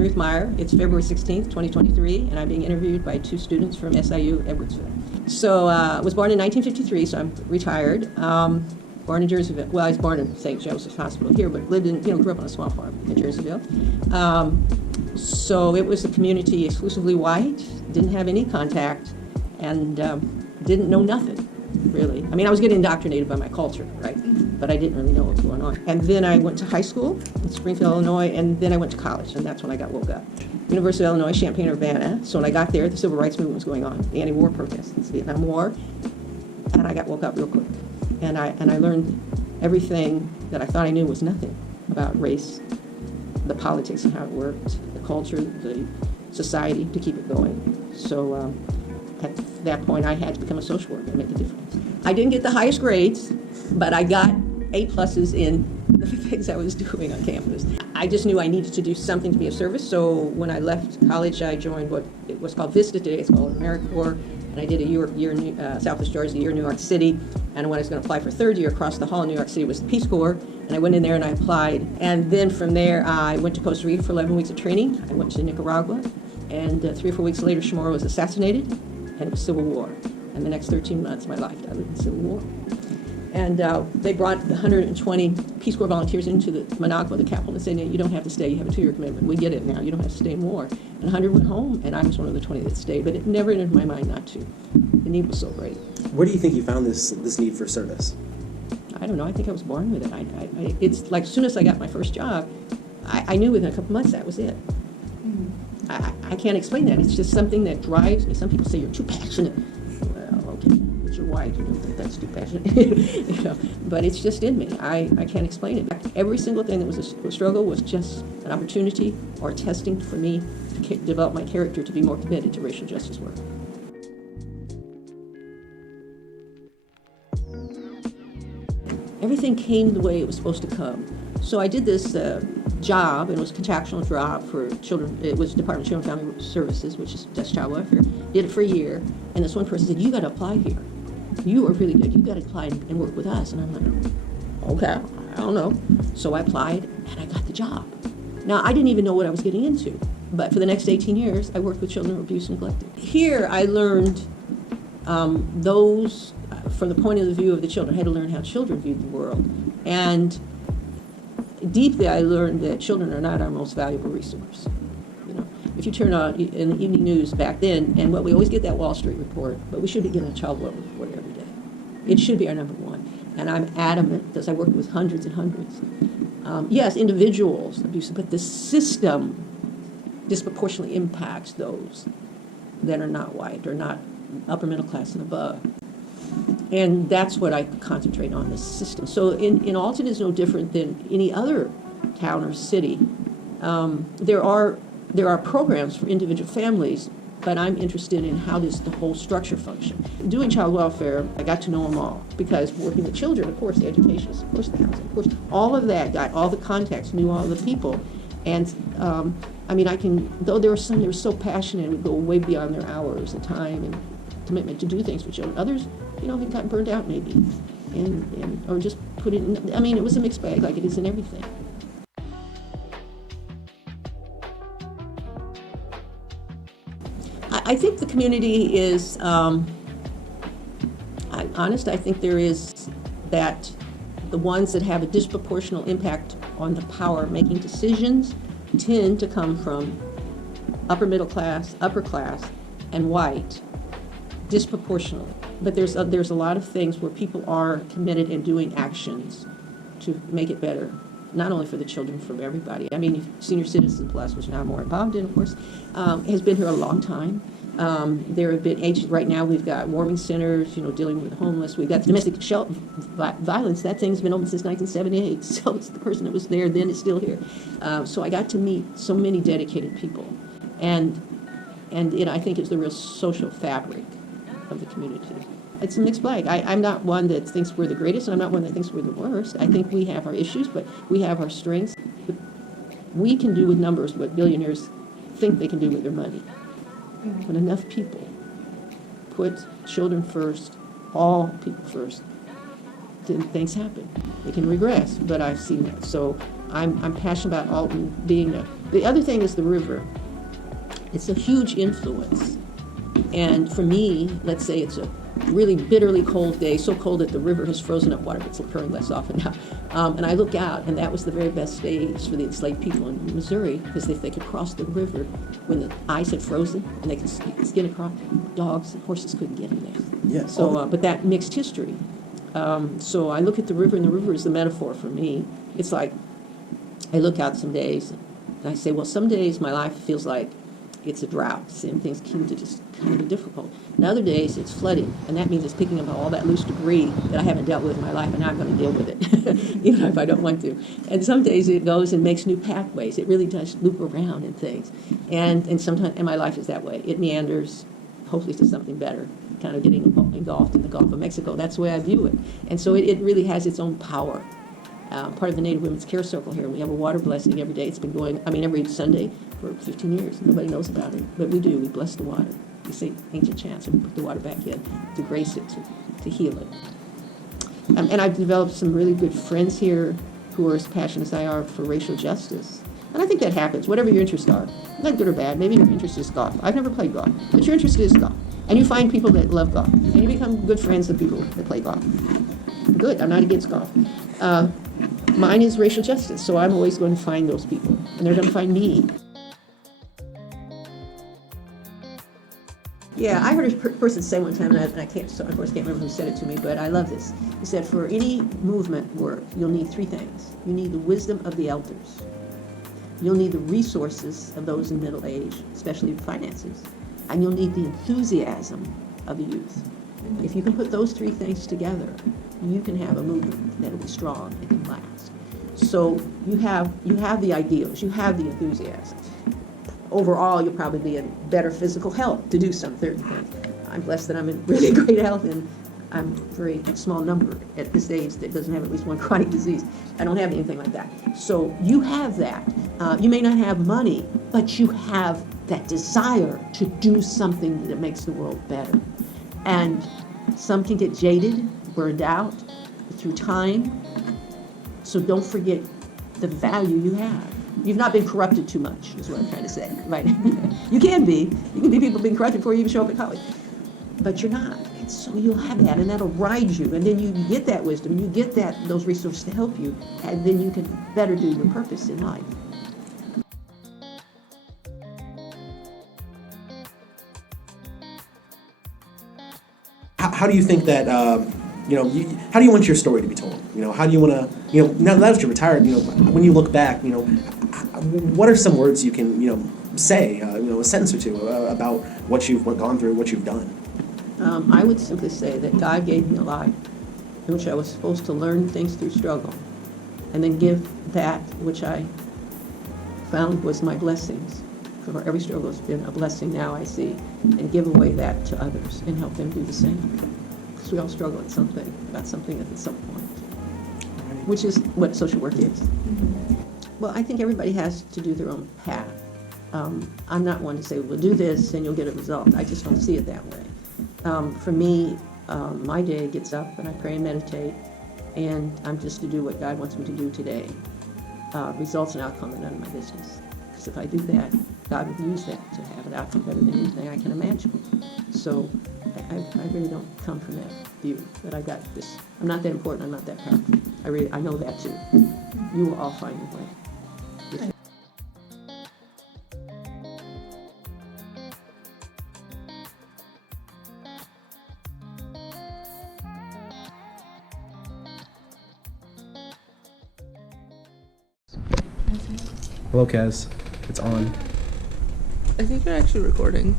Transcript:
Ruth Meyer. It's February 16th, 2023, and I'm being interviewed by two students from SIU Edwardsville. So I was born in 1953, so I'm retired. Born in Jerseyville. Well, I was born in St. Joseph's Hospital here, but lived in, grew up on a small farm in Jerseyville. So it was a community exclusively white, didn't have any contact, and didn't know nothing, really. I mean, I was getting indoctrinated by my culture, right? But I didn't really know what was going on. And then I went to high school in Springfield, Illinois, and then I went to college, and that's when I got woke up. University of Illinois, Champaign-Urbana. So when I got there, the civil rights movement was going on, the anti-war protests, the Vietnam War, and I got woke up real quick. And I learned everything that I thought I knew was nothing about race, the politics and how it worked, the culture, the society to keep it going. So at that point, I had to become a social worker and make a difference. I didn't get the highest grades, but I got A+ in the things I was doing on campus. I just knew I needed to do something to be of service. So when I left college, I joined what it was called VISTA today. It's called AmeriCorps. And I did a year in Southwest Georgia, a year in New York City. And when I was going to apply for third year, across the hall in New York City was the Peace Corps. And I went in there and I applied. And then from there, I went to Costa Rica for 11 weeks of training. I went to Nicaragua. And 3 or 4 weeks later, Chamorro was assassinated. And it was civil war. And the next 13 months of my life, I lived in civil war. And they brought 120 Peace Corps volunteers into the Managua, the capital, and said, you don't have to stay. You have a 2-year commitment. We get it now. You don't have to stay in war. And 100 went home, and I was one of the 20 that stayed. But it never entered my mind not to. The need was so great. Where do you think you found this need for service? I don't know. I think I was born with it. It's like as soon as I got my first job, I knew within a couple months that was it. I can't explain that. It's just something that drives me. Some people say you're too passionate. Well, okay, but you're white. You don't think that's too passionate. But it's just in me. I can't explain it. Every single thing that was a struggle was just an opportunity or testing for me to develop my character to be more committed to racial justice work. Everything came the way it was supposed to come. So I did this job, and it was a contractual job for children. It was Department of Children and Family Services, which is Dutch Child Welfare. Did it for a year, and this one person said, you got to apply here. You are really good. You got to apply and work with us. And I'm like, okay, I don't know. So I applied, and I got the job. Now, I didn't even know what I was getting into, but for the next 18 years, I worked with children who were abused and neglected. Here, I learned those from the point of view of the children. I had to learn how children viewed the world. And deeply, I learned that children are not our most valuable resource. If you turn on in the evening news back then, and we always get that Wall Street report, but we should be getting a child welfare report every day. It should be our number one. And I'm adamant, because I worked with hundreds and hundreds. Yes, individuals abuse, but the system disproportionately impacts those that are not white or not upper middle class and above. And that's what I concentrate on, the system. So in Alton is no different than any other town or city. There are programs for individual families, but I'm interested in how does the whole structure function. Doing child welfare, I got to know them all, because working with children, of course, the education, of course, the housing, of course, all of that, got all the contacts, knew all the people. And though there were some that were so passionate, it would go way beyond their hours and time and commitment to do things for children. Others, had gotten burned out maybe, or just put it in, it was a mixed bag like it is in everything. I think the community is, I'm honest, I think there is that the ones that have a disproportional impact on the power of making decisions tend to come from upper middle class, upper class, and white, disproportionately. But there's a lot of things where people are committed and doing actions to make it better, not only for the children, for everybody. Senior Citizen Plus, which now I'm more involved in, of course, has been here a long time. There have been right now we've got warming centers, dealing with the homeless. We've got domestic violence. That thing's been open since 1978. So it's the person that was there then is still here. So I got to meet so many dedicated people, and I think it's the real social fabric of the community. It's a mixed bag. I'm not one that thinks we're the greatest, and I'm not one that thinks we're the worst. I think we have our issues, but we have our strengths. We can do with numbers what billionaires think they can do with their money. When enough people put children first, all people first, then things happen. They can regress, but I've seen that. So I'm passionate about Alton being The other thing is the river. It's a huge influence. And for me, let's say it's a really bitterly cold day, so cold that the river has frozen up, water gets occurring less often now. And I look out, and that was the very best days for the enslaved people in Missouri, because if they could cross the river when the ice had frozen and they could skin across, dogs and horses couldn't get in there. Yeah. So, but that mixed history. So I look at the river, and the river is the metaphor for me. It's like I look out some days, and I say, well, some days my life feels like it's a drought, and things seem to just kind of be difficult. And other days it's flooding, and that means it's picking up all that loose debris that I haven't dealt with in my life, and now I'm going to deal with it, even if I don't want to. And some days it goes and makes new pathways. It really does loop around in things. And sometimes, and my life is that way. It meanders, hopefully to something better, kind of getting engulfed in the Gulf of Mexico. That's the way I view it. And so it really has its own power. Part of the Native Women's Care Circle here. We have a water blessing every day. It's been going, every Sunday for 15 years. Nobody knows about it, but we do. We bless the water. We say ancient chants and we put the water back in to grace it, to heal it. And I've developed some really good friends here who are as passionate as I are for racial justice. And I think that happens, whatever your interests are. Not good or bad. Maybe your interest is golf. I've never played golf, but your interest is golf. And you find people that love golf. And you become good friends with people that play golf. Good. I'm not against golf. Mine is racial justice, so I'm always going to find those people, and they're going to find me. Yeah, I heard a person say one time, and I can't, so of course, can't remember who said it to me, but I love this. He said, for any movement work, you'll need three things. You need the wisdom of the elders. You'll need the resources of those in middle age, especially finances. And you'll need the enthusiasm of the youth. If you can put those three things together, you can have a movement that'll be strong and can last. So you have the ideals, you have the enthusiasm. Overall, you'll probably be in better physical health to do some certain things. I'm blessed that I'm in really great health, and I'm a very small number at this age that doesn't have at least one chronic disease. I don't have anything like that. So you have that. You may not have money, but you have that desire to do something that makes the world better. And some can get jaded, burned out through time. So don't forget the value you have. You've not been corrupted too much, is what I'm trying to say, right? You can be people being corrupted before you even show up at college. But you're not. And so you'll have that, and that'll ride you. And then you get that wisdom, you get those resources to help you, and then you can better do your purpose in life. How do you think that, how do you want your story to be told? How do you want to, now that you're retired, when you look back, what are some words you can, say, a sentence or two about what you've gone through, what you've done? I would simply say that God gave me a life in which I was supposed to learn things through struggle, and then give that which I found was my blessings. For every struggle has been a blessing now, I see, and give away that to others and help them do the same. Because we all struggle at something, about something at some point, which is what social work is. Well, I think everybody has to do their own path. I'm not one to say, well, do this and you'll get a result. I just don't see it that way. For me, my day gets up and I pray and meditate, and I'm just to do what God wants me to do today. Results and outcome are none of my business. Because if I do that, God would use that to have an outcome better than anything I can imagine. So I really don't come from that view that I got this. I'm not that important, I'm not that powerful. I know that too. You will all find your way. Hello, Kaz. It's on. I think you're actually recording.